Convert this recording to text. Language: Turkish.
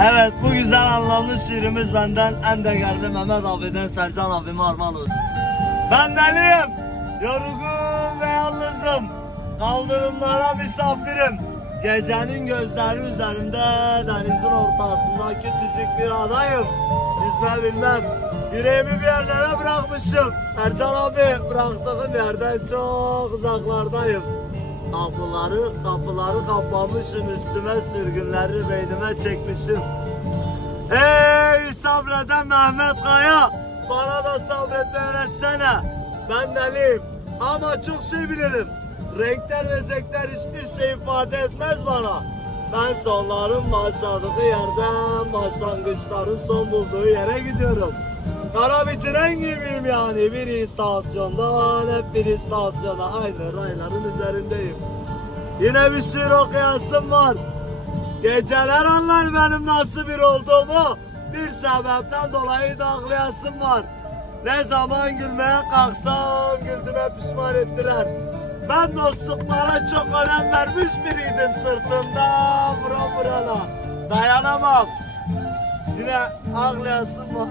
Evet bu güzel anlamlı şiirimiz benden en değerli Mehmet abiden Sercan abime armağan olsun. Ben deliyim, yorgun ve yalnızım. Kaldırımlara misafirim. Gecenin gözleri üzerimde denizin ortasında küçücük bir adayım. Yüzme bilmem. Yüreğimi bir yerlere bırakmışım. Sercan abi bıraktığım yerden çok uzaklardayım. Kapıları, kapıları kapamışım üstüme sürgünleri beynime çekmişim. Ey sabreden Mehmet Kaya bana da sabretmeyi öğretsene. Ben deliyim ama çok şey bilirim. Renkler ve zevkler hiçbir şey ifade etmez bana. Ben sonların başladığı yerden başlangıçların son bulduğu yere gidiyorum. Kara bir tren gibiyim yani bir istasyondan hep bir istasyona aynı rayların üzerindeyim. Yine bir şiir okuyasım var. Geceler anlar benim nasıl bir olduğumu. Bir sebepten dolayı da ağlayasım var. Ne zaman gülmeye kalksam güldüme pişman ettiler. Ben dostluklara çok önem vermiş biriydim sırtımda vura vurana. Dayanamam. Yine ağlayasım var